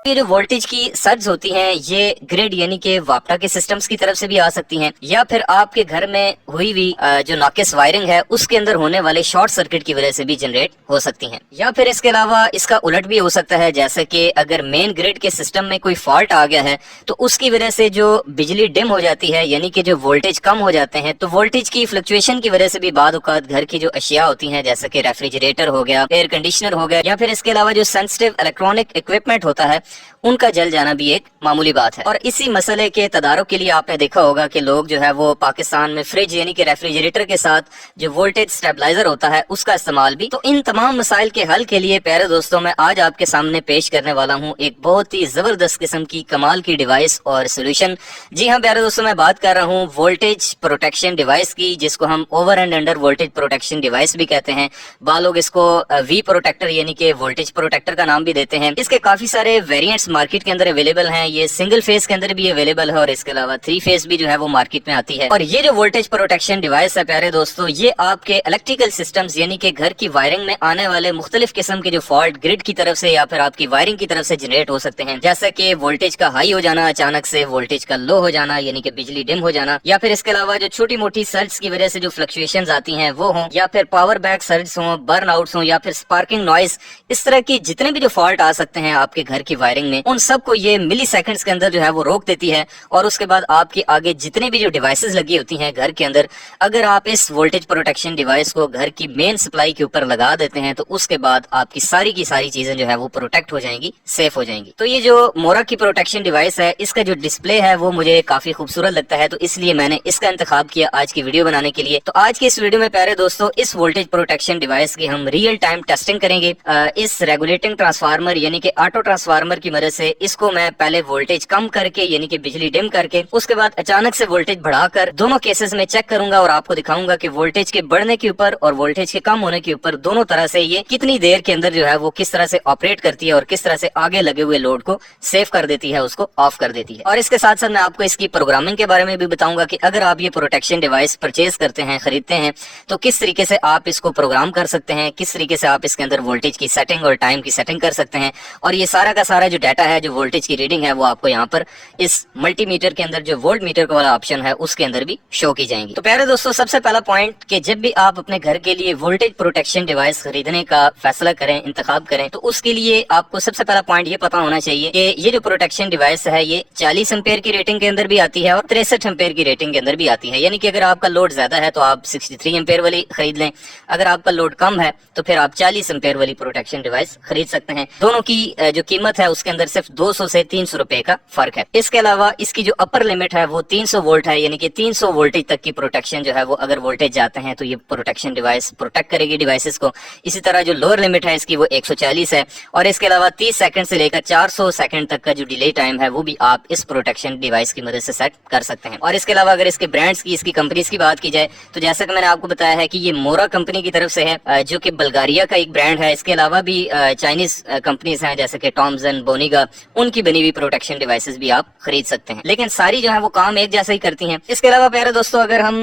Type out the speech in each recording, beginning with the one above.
ये जो वोल्टेज की सर्ज होती हैं ये ग्रिड यानी कि वापटा के सिस्टम्स की तरफ से भी आ सकती हैं, या फिर आपके घर में हुई हुई जो नाकिस वायरिंग है उसके अंदर होने वाले शॉर्ट सर्किट की वजह से भी जनरेट हो सकती हैं। या फिर इसके अलावा इसका उलट भी हो सकता है, जैसे कि अगर मेन ग्रिड के सिस्टम में कोई फॉल्ट आ गया है तो उसकी वजह से जो बिजली डिम हो जाती है यानी कि जो वोल्टेज कम हो जाते हैं, तो वोल्टेज की फ्लक्चुएशन की वजह से भी बाद औक़ात घर की जो अशिया होती हैं जैसे कि रेफ्रिजरेटर हो गया, एयर कंडीशनर हो गया, या फिर इसके अलावा जो सेंसिटिव इलेक्ट्रॉनिक इक्विपमेंट होता है उनका जल जाना भी एक मामूली बात है। और इसी मसले के तदारुक के लिए आपने देखा होगा कि लोग जो है वो पाकिस्तान में फ्रिज यानी कि रेफ्रिजरेटर के साथ जो वोल्टेज स्टेबलाइजर होता है उसका इस्तेमाल भी। तो इन तमाम मसाइल के हल के लिए प्यारे दोस्तों मैं आज आपके सामने पेश करने वाला हूँ एक बहुत ही जबरदस्त किस्म की कमाल की डिवाइस और सोल्यूशन। जी हाँ प्यारे दोस्तों, मैं बात कर रहा हूँ वोल्टेज प्रोटेक्शन डिवाइस की, जिसको हम over and under voltage protection device भी कहते हैं। बाल लोग इसको वी प्रोटेक्टर यानी कि वोल्टेज प्रोटेक्टर का नाम भी देते हैं। इसके काफी सारे वेरिएंट्स मार्केट के अंदर अवेलेबल हैं। ये सिंगल फेस के अंदर भी अवेलेबल है और इसके अलावा 3 फेस भी जो है वो मार्केट में आती है। और ये जो वोल्टेज प्रोटेक्शन डिवाइस है प्यारे दोस्तों, ये आपके इलेक्ट्रिकल सिस्टम्स यानी कि घर की वायरिंग में आने वाले मुख्तलिफ किस्म के जो फॉल्ट ग्रिड की तरफ से या फिर आपकी वायरिंग की तरफ से जनरेट हो सकते हैं, जैसे कि वोल्टेज का हाई हो जाना, अचानक से वोल्टेज का लो हो जाना यानी कि बिजली डिम हो जाना, या फिर इसके अलावा जो छोटी मोटी सर्ज की वजह से जो फ्लक्चुएशंस आती हैं वो हों, या फिर पावर बैक सर्ज हों, बर्न आउट्स हों, या फिर स्पार्किंग नॉइज, इस तरह की जितने भी जो फॉल्ट आ सकते हैं आपके घर की वायरिंग में, उन सबको ये मिली सेकंड्स के अंदर जो है वो रोक देती है। और उसके बाद आपके आगे जितने भी जो डिवाइसेस लगी होती हैं घर के अंदर, अगर आप इस वोल्टेज प्रोटेक्शन डिवाइस को घर की मेन सप्लाई के ऊपर लगा देते हैं तो उसके बाद आपकी सारी की सारी चीजें जो है वो प्रोटेक्ट हो जाएंगी, सेफ हो जाएंगी। तो ये जो मोरा की प्रोटेक्शन डिवाइस है, इसका जो डिस्प्ले है वो मुझे काफी खूबसूरत लगता है, तो इसलिए मैंने इसका इंतखाब किया आज की वीडियो बनाने के लिए। तो आज की इस वीडियो में प्यारे दोस्तों इस वोल्टेज प्रोटेक्शन डिवाइस की हम रियल टाइम टेस्टिंग करेंगे। इस रेगुलेटिंग ट्रांसफार्मर यानी कि ऑटो ट्रांसफार्मर की मदद से इसको मैं पहले वोल्टेज कम करके यानी कि बिजली डिम करके उसके बाद अचानक से वोल्टेज बढ़ाकर दोनों केसेस में चेक करूंगा और आपको दिखाऊंगा कि वोल्टेज के बढ़ने के ऊपर और वोल्टेज के कम होने के ऊपर दोनों तरह से ये कितनी देर के अंदर जो है वो किस तरह से ऑपरेट करती है और किस तरह से आगे लगे हुए लोड को सेव कर देती है, उसको ऑफ कर देती है। और इसके साथ साथ मैं आपको इसकी प्रोग्रामिंग के बारे में भी बताऊंगा कि अगर आप ये प्रोटेक्शन डिवाइस परचेज करते हैं, खरीदते हैं, तो किस तरीके से आप इसको प्रोग्राम कर सकते हैं, किस तरीके से आप इसके अंदर वोल्टेज की सेटिंग और टाइम की सेटिंग कर सकते हैं। और ये सारा का सारा जो डाटा है, जो वोल्टेज की रीडिंग है, वो आपको यहाँ पर इस मल्टीमीटर के अंदर जो वोल्ट मीटर वाला ऑप्शन है उसके अंदर भी शो की जाएंगी। तो प्यारे दोस्तों सबसे पहला पॉइंट कि जब भी आप अपने घर के लिए वोल्टेज प्रोटेक्शन डिवाइस खरीदने का फैसला करें, इंतखाब करें, तो उसके लिए आपको सबसे पहला पॉइंट ये पता होना चाहिए कि ये जो प्रोटेक्शन डिवाइस है ये 40 एम्पेयर की रेटिंग के अंदर भी आती है और 63 एम्पेयर की रेटिंग के अंदर भी आती है। यानी कि अगर आपका लोड ज्यादा है तो आप 63 एम्पेयर वाली खरीद लें, अगर आपका लोड कम है तो फिर आप 40 एम्पेयर वाली प्रोटेक्शन डिवाइस खरीद सकते हैं। दोनों की जो कीमत है उसके अंदर सिर्फ 200 से 300 रुपए का फर्क है। इसके अलावा इसकी जो अपर लिमिट है वो 300 वोल्ट है, यानी कि 300 वोल्टेज तक की प्रोटेक्शन जो है वो अगर वोल्टेज जाते हैं तो ये प्रोटेक्शन डिवाइस प्रोटेक्ट करेगी डिवाइसेस को। इसी तरह जो लोअर लिमिट है इसकी वो 140 है। और इसके अलावा 30 सेकंड से लेकर 400 सेकंड तक का जो डिले टाइम है वो भी आप इस प्रोटेक्शन डिवाइस की मदद से सेट कर सकते हैं। और इसके अलावा अगर इसके ब्रांड्स की, इसकी कंपनीज की बात की जाए तो जैसा कि मैंने आपको बताया है कि ये मोरा कंपनी की तरफ से है, जो कि बल्गारिया का एक ब्रांड है। इसके अलावा भी चाइनीज कंपनीज हैं जैसे कि टॉमसन, बोनिगा, उनकी बनी हुई प्रोटेक्शन डिवाइसेस भी आप खरीद सकते हैं, लेकिन सारी जो है वो काम एक जैसा ही करती हैं। इसके अलावा प्यारे दोस्तों अगर हम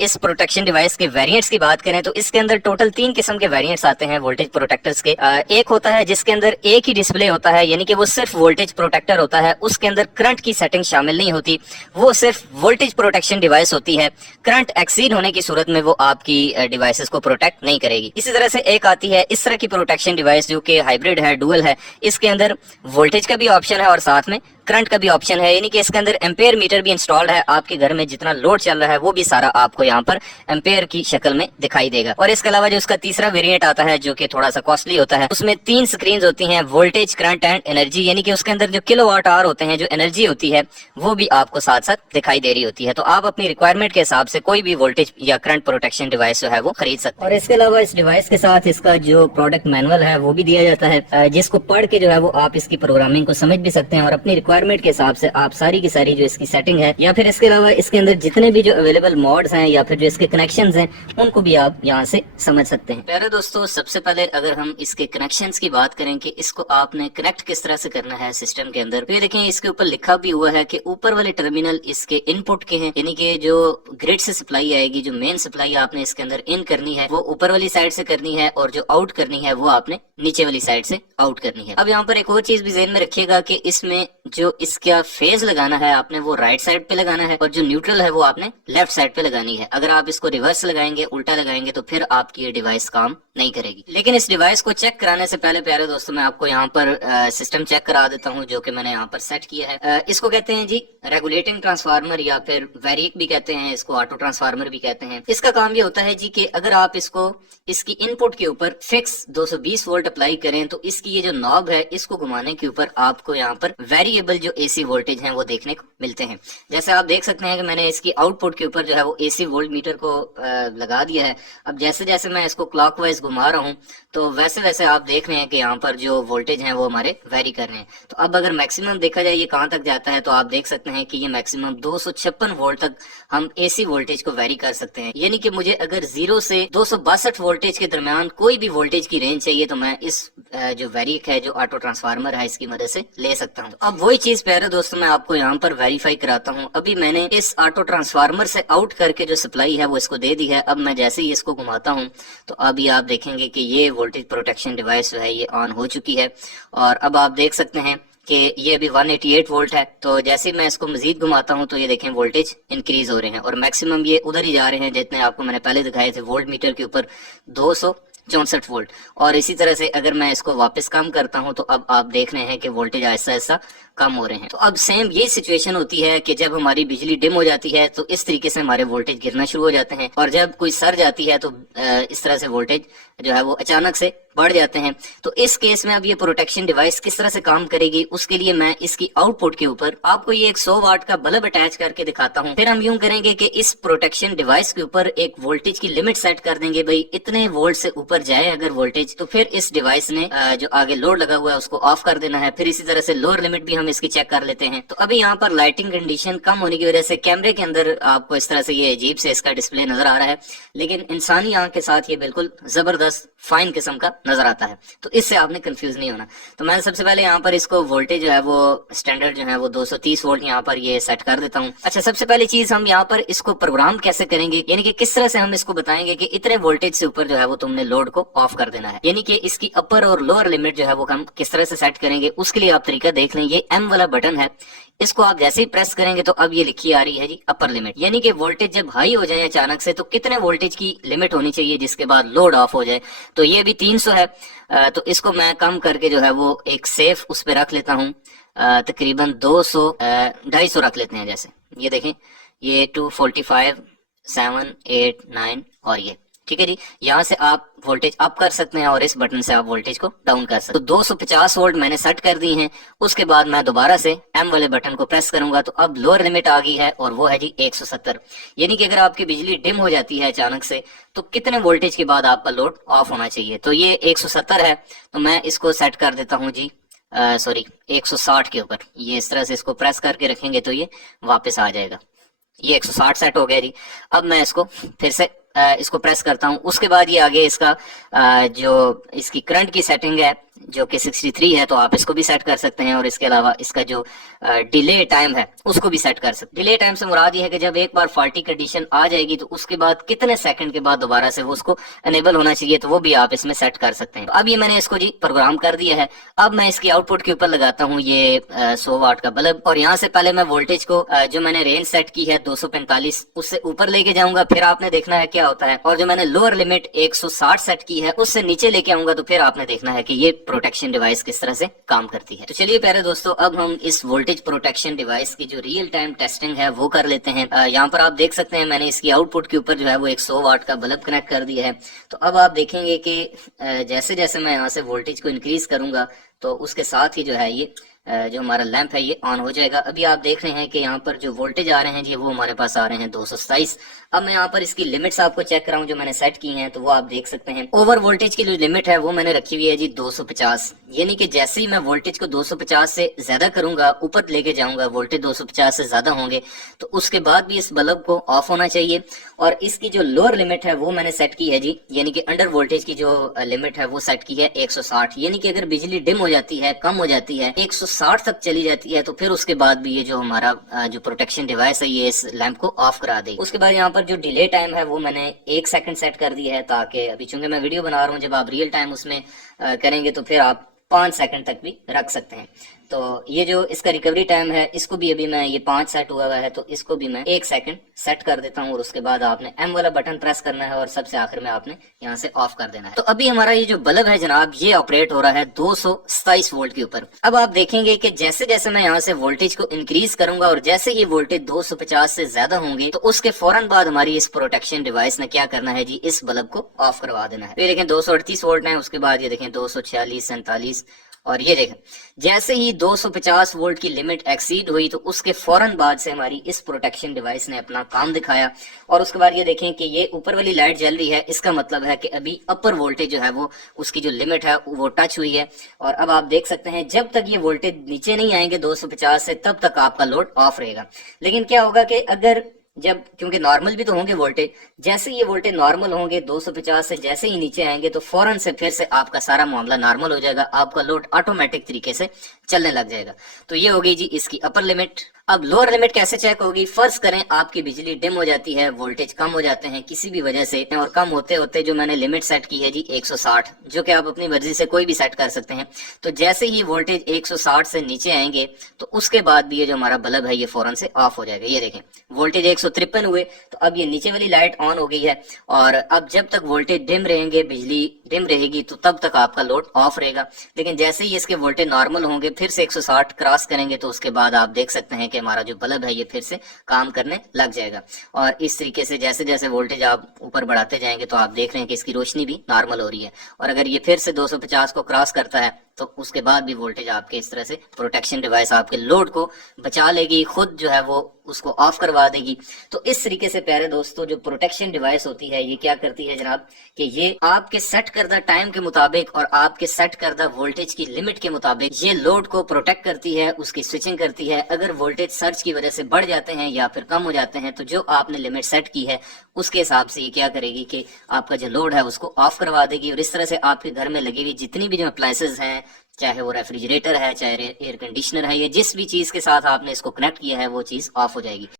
इस प्रोटेक्शन डिवाइस के वेरिएंट्स की बात करें तो इसके अंदर टोटल 3 किस्म के वेरिएंट्स आते हैं वोल्टेज प्रोटेक्टर्स के। एक होता है जिसके अंदर एक ही डिस्प्ले होता है, यानी कि वो सिर्फ वोल्टेज प्रोटेक्टर होता है, उसके अंदर करंट की सेटिंग शामिल नहीं होती, वो सिर्फ वोल्टेज प्रोटेक्शन डिवाइस होती है। करंट एक्सीड होने की सूरत में वो आपकी डिवाइसेस को प्रोटेक्ट नहीं करेगी। इसी तरह से एक आती है इस तरह की प्रोटेक्शन डिवाइस जो कि हाइब्रिड है, डुअल है। इसके अंदर वोल्टेज का भी ऑप्शन है और साथ में करंट का भी ऑप्शन है, यानी कि इसके अंदर एम्पेयर मीटर भी इंस्टॉल्ड है। आपके घर में जितना लोड चल रहा है वो भी सारा आपको यहाँ पर एम्पेयर की शक्ल में दिखाई देगा। और इसके अलावा जो उसका तीसरा वेरिएंट आता है जो कि थोड़ा सा कॉस्टली होता है, उसमें 3 स्क्रीन होती हैं, वोल्टेज, करंट एंड एनर्जी, यानी कि उसके अंदर जो किलोवाट आवर होते हैं, जो एनर्जी होती है वो भी आपको साथ साथ दिखाई दे रही होती है। तो आप अपनी रिक्वायरमेंट के हिसाब से कोई भी वोल्टेज या करंट प्रोटेक्शन डिवाइस जो है वो खरीद सकते हैं। और इसके अलावा इस डिवाइस के साथ इसका जो प्रोडक्ट मैनुअल है वो भी दिया जाता है, जिसको पढ़ के जो है वो आप इसकी प्रोग्रामिंग को समझ भी सकते हैं और अपनी रिक्वायरमेंट के हिसाब से आप सारी की सारी जो इसकी सेटिंग है या फिर इसके अलावा इसके अंदर जितने भी जो अवेलेबल मॉड्स हैं या फिर जो इसके कनेक्शंस हैं उनको भी आप यहाँ से समझ सकते हैं। प्यारे दोस्तों, सबसे पहले अगर हम इसके कनेक्शंस की बात करें कि इसको आपने कनेक्ट किस तरह से करना है सिस्टम के अंदर, तो ये देखें इसके ऊपर लिखा भी हुआ है कि ऊपर वाले टर्मिनल इसके इनपुट के हैं, यानी कि जो ग्रिड से सप्लाई आएगी, जो मेन सप्लाई आपने इसके अंदर इन करनी है वो ऊपर वाली साइड से करनी है और जो आउट करनी है वो आपने नीचे वाली साइड से आउट करनी है। अब यहाँ पर एक और चीज भी ज़हन में रखिएगा कि इसमें जो इसका फेज लगाना है आपने वो राइट साइड पे लगाना है और जो न्यूट्रल है वो आपने लेफ्ट साइड पे लगानी है। अगर आप इसको रिवर्स लगाएंगे, उल्टा लगाएंगे तो फिर आपकी ये डिवाइस काम नहीं करेगी। लेकिन इस डिवाइस को चेक कराने से पहले प्यारे दोस्तों मैं आपको यहाँ पर सिस्टम चेक करा देता हूँ जो कि मैंने यहाँ पर सेट किया है। इसको कहते हैं जी रेगुलेटिंग ट्रांसफार्मर या फिर वेरिएक भी कहते हैं, इसको ऑटो ट्रांसफार्मर भी कहते हैं। इसका काम ये होता है जी कि अगर आप इसको इसकी इनपुट के ऊपर फिक्स 220 वोल्ट अप्लाई करें तो इसकी ये जो नॉब है इसको घुमाने के ऊपर आपको यहाँ पर वेरिएबल जो एसी वोल्टेज हैं वो देखने को मिलते हैं। जैसे आप देख सकते हैं कि मैंने इसकी आउटपुट के ऊपर जो है वो एसी वोल्ट मीटर को लगा दिया है। अब जैसे जैसे मैं इसको क्लॉकवाइज घुमा रहा हूँ तो वैसे वैसे आप देख रहे हैं कि यहाँ पर जो वोल्टेज हैं वो हमारे वेरी कर रहे हैं। तो अब अगर मैक्सिमम देखा जाए ये कहाँ तक जाता है तो आप देख सकते हैं कि ये मैक्सिमम 256 वोल्ट तक हम एसी वोल्टेज को वेरी कर सकते हैं। यानी कि मुझे अगर 0 से 262 वोल्टेज के दरमियान कोई भी वोल्टेज की रेंज चाहिए तो मैं इस जो वेरिएक है, जो ऑटो ट्रांसफार्मर है, इसकी मदद से ले सकता हूँ। अब वही चीज प्यारे दोस्तों मैं आपको यहाँ पर वेरीफाई कराता हूँ। अभी मैंने इस ऑटो ट्रांसफार्मर से आउट करके जो सप्लाई है वो इसको दे दी है। अब मैं जैसे ही इसको घुमाता हूँ तो अभी आप देखेंगे कि ये वोल्टेज प्रोटेक्शन डिवाइस जो है ये ऑन हो चुकी है और अब आप देख सकते हैं कि ये अभी 188 वोल्ट है। तो जैसे ही मैं इसको मजीद घुमाता हूं तो ये देखें वोल्टेज इंक्रीज हो रहे हैं और मैक्सिमम ये उधर ही जा रहे हैं जितने आपको मैंने पहले दिखाए थे वोल्ट मीटर के ऊपर 264 वोल्ट। और इसी तरह से अगर मैं इसको वापस कम करता हूं तो अब आप देख रहे हैं कि वोल्टेज ऐसा ऐसा कम हो रहे हैं। तो अब सेम यही सिचुएशन होती है कि जब हमारी बिजली डिम हो जाती है तो इस तरीके से हमारे वोल्टेज गिरना शुरू हो जाते हैं और जब कोई सर जाती है तो इस तरह से वोल्टेज जो है वो अचानक से बढ़ जाते हैं। तो इस केस में अब ये प्रोटेक्शन डिवाइस किस तरह से काम करेगी उसके लिए मैं इसकी आउटपुट के ऊपर आपको ये एक 100 वाट का बल्ब अटैच करके दिखाता हूँ। फिर हम यूं करेंगे कि इस प्रोटेक्शन डिवाइस के ऊपर एक वोल्टेज की लिमिट सेट कर देंगे, भाई इतने वोल्ट से ऊपर जाए अगर वोल्टेज तो फिर इस डिवाइस ने जो आगे लोड लगा हुआ है उसको ऑफ कर देना है। फिर इसी तरह से लोअर लिमिट भी हम इसकी चेक कर लेते हैं। तो अभी यहाँ पर लाइटिंग कंडीशन कम होने की वजह से कैमरे के अंदर आपको इस तरह से ये अजीब से इसका डिस्प्ले नजर आ रहा है, लेकिन इंसानी आंख के साथ ये बिल्कुल जबरदस्त फाइन किस्म का नजर आता है। तो इससे आपने कंफ्यूज नहीं होना। तो मैं सबसे पहले यहाँ पर इसको वोल्टेज जो है वो स्टैंडर्ड जो है वो 230 वोल्ट यहाँ पर ये सेट कर देता हूँ। अच्छा, सबसे पहली चीज हम यहाँ पर इसको प्रोग्राम कैसे करेंगे, यानी कि किस तरह से हम इसको बताएंगे कि इतने वोल्टेज से ऊपर जो है वो तुमने लोड को ऑफ कर देना है, यानी कि इसकी अपर और लोअर लिमिट जो है वो हम किस तरह से सेट करेंगे। उसके लिए आप तरीका देख लें, ये एम वाला बटन है, इसको आप जैसे ही प्रेस करेंगे तो अब ये लिखी आ रही है जी अपर लिमिट, यानी कि वोल्टेज जब हाई हो जाए अचानक से तो कितने वोल्टेज की लिमिट होनी चाहिए जिसके बाद लोड ऑफ हो जाए। तो ये भी 300 है, तो इसको मैं कम करके जो है वो एक सेफ उस पर रख लेता हूँ, तकरीबन 200 250 रख लेते हैं। जैसे ये देखें ये 245 7 8 9 और ये ठीक है जी। यहाँ से आप वोल्टेज अप कर सकते हैं और इस बटन से आप वोल्टेज को डाउन कर सकते हैं। तो 250 वोल्ट मैंने सेट कर दी हैं। उसके बाद मैं दोबारा से एम वाले बटन को प्रेस करूंगा तो अब लोअर लिमिट आ गई है और वो है जी 170, यानी कि अगर आपकी बिजली डिम हो जाती है अचानक से तो कितने वोल्टेज के बाद आपका लोड ऑफ होना चाहिए। तो ये 170 है, तो मैं इसको सेट कर देता हूँ जी 160 के ऊपर। ये इस तरह से इसको प्रेस करके रखेंगे तो ये वापस आ जाएगा। ये 160 सेट हो गया जी। अब मैं इसको फिर से इसको प्रेस करता हूं। उसके बाद ये आगे इसका जो इसकी करंट की सेटिंग है जो कि 63 है, तो आप इसको भी सेट कर सकते हैं और इसके अलावा इसका जो डिले टाइम है उसको भी सेट कर सकते हैं। डिले टाइम से मुराद ये है कि जब एक बार फॉल्टी कंडीशन आ जाएगी तो उसके बाद कितने सेकंड के बाद दोबारा से वो उसको अनेबल होना चाहिए, तो वो भी आप इसमें सेट कर सकते हैं। तो अब ये मैंने इसको जी प्रोग्राम कर दिया है। अब मैं इसकी आउटपुट के ऊपर लगाता हूँ ये 100 वाट का बल्ब और यहाँ से पहले मैं वोल्टेज को जो मैंने रेंज सेट की है 245 उससे ऊपर लेके जाऊंगा, फिर आपने देखना है क्या होता है। और जो मैंने लोअर लिमिट 160 सेट की है उससे नीचे लेके आऊंगा तो फिर आपने देखना है कि ये प्रोटेक्शन डिवाइस किस तरह से काम करती है। तो चलिए प्यारे दोस्तों, अब हम इस वोल्टेज प्रोटेक्शन डिवाइस की जो रियल टाइम टेस्टिंग है वो कर लेते हैं। यहाँ पर आप देख सकते हैं मैंने इसकी आउटपुट के ऊपर जो है वो 100 वाट का बल्ब कनेक्ट कर दिया है। तो अब आप देखेंगे कि जैसे जैसे मैं यहाँ से वोल्टेज को इंक्रीज करूंगा तो उसके साथ ही जो है ये जो हमारा लैंप है ये ऑन हो जाएगा। अभी आप देख रहे हैं कि यहाँ पर जो वोल्टेज आ रहे हैं जी वो हमारे पास आ रहे हैं 227। अब मैं यहाँ पर इसकी लिमिट्स आपको चेक कराऊं जो मैंने सेट की हैं, तो वो आप देख सकते हैं। ओवर वोल्टेज की जो लिमिट है वो मैंने रखी हुई है जी 250, यानी कि जैसे ही मैं वोल्टेज को 250 से ज्यादा करूंगा, ऊपर लेके जाऊंगा, वोल्टेज 250 से ज्यादा होंगे तो उसके बाद भी इस बल्ब को ऑफ होना चाहिए। और इसकी जो लोअर लिमिट है वो मैंने सेट की है जी, यानी कि अंडर वोल्टेज की जो लिमिट है वो सेट की है 160, यानी कि अगर बिजली डिम हो जाती है, कम हो जाती है, 160 तक चली जाती है, तो फिर उसके बाद भी ये जो हमारा जो प्रोटेक्शन डिवाइस है ये इस लैंप को ऑफ करा देगी। उसके बाद यहाँ पर जो डिले टाइम है वो मैंने 1 सेकंड सेट कर दिया है, ताकि अभी चूंकि मैं वीडियो बना रहा हूँ, जब आप रियल टाइम उसमें करेंगे तो फिर आप 5 सेकंड तक भी रख सकते हैं। तो ये जो इसका रिकवरी टाइम है इसको भी अभी मैं, ये 5 सेट हुआ है तो इसको भी मैं 1 सेकंड सेट कर देता हूँ, और उसके बाद आपने एम वाला बटन प्रेस करना है और सबसे आखिर में आपने यहाँ से ऑफ कर देना है। तो अभी हमारा ये जो बल्ब है जनाब ये ऑपरेट हो रहा है 227 वोल्ट के ऊपर। अब आप देखेंगे कि जैसे जैसे मैं यहाँ से वोल्टेज को इंक्रीज करूंगा और जैसे ही वोल्टेज 250 से ज्यादा होंगे तो उसके फौरन बाद हमारी इस प्रोटेक्शन डिवाइस ने क्या करना है जी, इस बल्ब को ऑफ करवा देना है। ये देखें 238 वोल्ट है, उसके बाद ये देखें 246, 47, और ये देखें जैसे ही 250 वोल्ट की लिमिट एक्सीड हुई तो उसके फौरन बाद से हमारी इस प्रोटेक्शन डिवाइस ने अपना काम दिखाया। और उसके बाद ये देखें कि ये ऊपर वाली लाइट जल रही है, इसका मतलब है कि अभी अपर वोल्टेज जो है वो उसकी जो लिमिट है वो टच हुई है। और अब आप देख सकते हैं जब तक ये वोल्टेज नीचे नहीं आएंगे 250 से तब तक आपका लोड ऑफ रहेगा। लेकिन क्या होगा कि अगर जब, क्योंकि नॉर्मल भी तो होंगे वोल्टेज, जैसे ये वोल्टेज नॉर्मल होंगे 250 से जैसे ही नीचे आएंगे तो फौरन से फिर से आपका सारा मामला नॉर्मल हो जाएगा, आपका लोड ऑटोमेटिक तरीके से चलने लग जाएगा। तो ये हो गई जी इसकी अपर लिमिट। अब लोअर लिमिट कैसे चेक होगी? फर्ज करें आपकी बिजली डिम हो जाती है, वोल्टेज कम हो जाते हैं किसी भी वजह से, और कम होते होते जो मैंने लिमिट सेट की है जी 160, जो कि आप अपनी मर्जी से कोई भी सेट कर सकते हैं। तो जैसे ही वोल्टेज 160 से नीचे आएंगे तो उसके बाद भी ये जो हमारा बल्ब है ये फौरन से ऑफ हो जाएगा। ये देखें वोल्टेज 153 हुए तो अब ये नीचे वाली लाइट ऑन हो गई है, और अब जब तक वोल्टेज डिम रहेंगे, बिजली डिम रहेगी, तो तब तक आपका लोड ऑफ रहेगा। लेकिन जैसे ही इसके वोल्टेज नॉर्मल होंगे, फिर से 160 क्रॉस करेंगे, तो उसके बाद आप देख सकते हैं कि हमारा जो बल्ब है ये फिर से काम करने लग जाएगा। और इस तरीके से जैसे जैसे वोल्टेज आप ऊपर बढ़ाते जाएंगे तो आप देख रहे हैं कि इसकी रोशनी भी नॉर्मल हो रही है। और अगर ये फिर से 250 को क्रॉस करता है तो उसके बाद भी वोल्टेज आपके इस तरह से प्रोटेक्शन डिवाइस आपके लोड को बचा लेगी, खुद जो है वो उसको ऑफ करवा देगी। तो इस तरीके से प्यारे दोस्तों जो प्रोटेक्शन डिवाइस होती है ये क्या करती है जनाब, कि ये आपके सेट करदा टाइम के मुताबिक और आपके सेट करदा वोल्टेज की लिमिट के मुताबिक ये लोड को प्रोटेक्ट करती है, उसकी स्विचिंग करती है। अगर वोल्टेज सर्ज की वजह से बढ़ जाते हैं या फिर कम हो जाते हैं तो जो आपने लिमिट सेट की है उसके हिसाब से ये क्या करेगी कि आपका जो लोड है उसको ऑफ करवा देगी। और इस तरह से आपके घर में लगी हुई जितनी भी जो अप्लायंसेस हैं, चाहे वो रेफ्रिजरेटर है, चाहे एयर कंडीशनर है, या जिस भी चीज के साथ आपने इसको कनेक्ट किया है वो चीज ऑफ हो जाएगी।